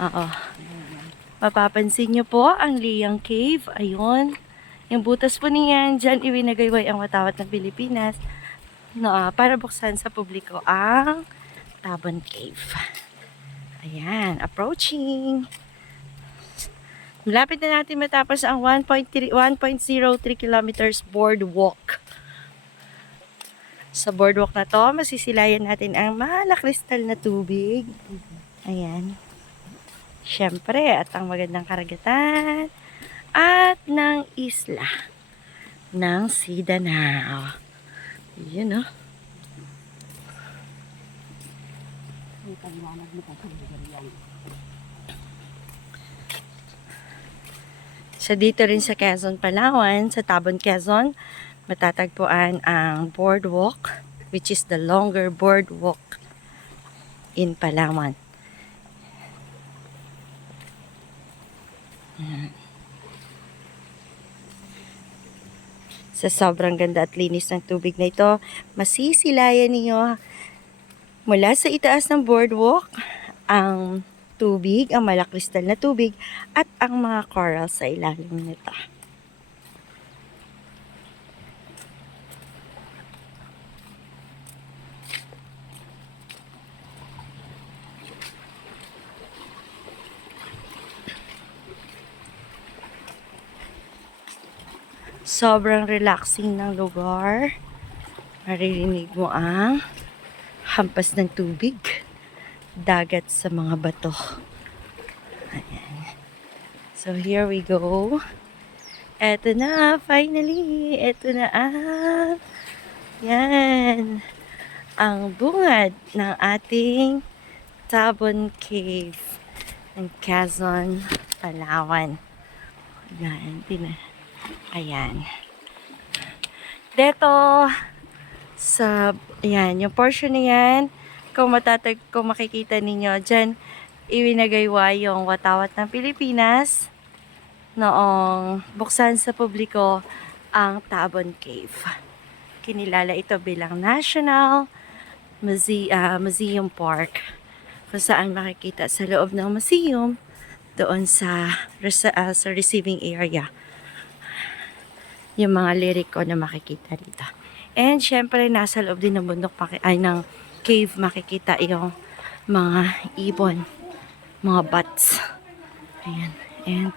Oo. Mapapansin nyo po ang Liang Cave. Ayun. Yung butas po niyan, dyan iwinagayway ang watawat ng Pilipinas para buksan sa publiko ang Tabon Cave. Ayan, approaching. Malapit na natin matapos ang 1.03 kilometers boardwalk. Sa boardwalk na to, masisilayan natin ang malakristal na tubig. Ayan. Siyempre, at ang magandang karagatan at ng isla ng Sidanao. Yun, no? So, dito rin sa Quezon, Palawan, sa Tabon, Quezon, matatagpuan ang boardwalk, which is the longer boardwalk in Palawan. Sa sobrang ganda at linis ng tubig na ito, masisilayan ninyo mula sa itaas ng boardwalk ang tubig, ang malakristal na tubig at ang mga coral sa ilalim nito. Sobrang relaxing ng lugar. Maririnig mo ang hampas ng tubig, dagat sa mga bato. Ayan. So here we go. Eto na, finally. Eto na yan. Ang bungad ng ating Tabon Cave ng Quezon, Palawan. Ayan. Ayan. Dito, ayan, yung portion na yan, kung makikita ninyo, dyan, iwinagaywa yung watawat ng Pilipinas noong buksan sa publiko ang Tabon Cave. Kinilala ito bilang National Museum Park, kung saan makikita sa loob ng museum, doon sa receiving area, yung mga liriko na makikita dito. And syempre nasa loob din ng bundok ng cave makikita yung mga ibon, mga bats. Ayan. And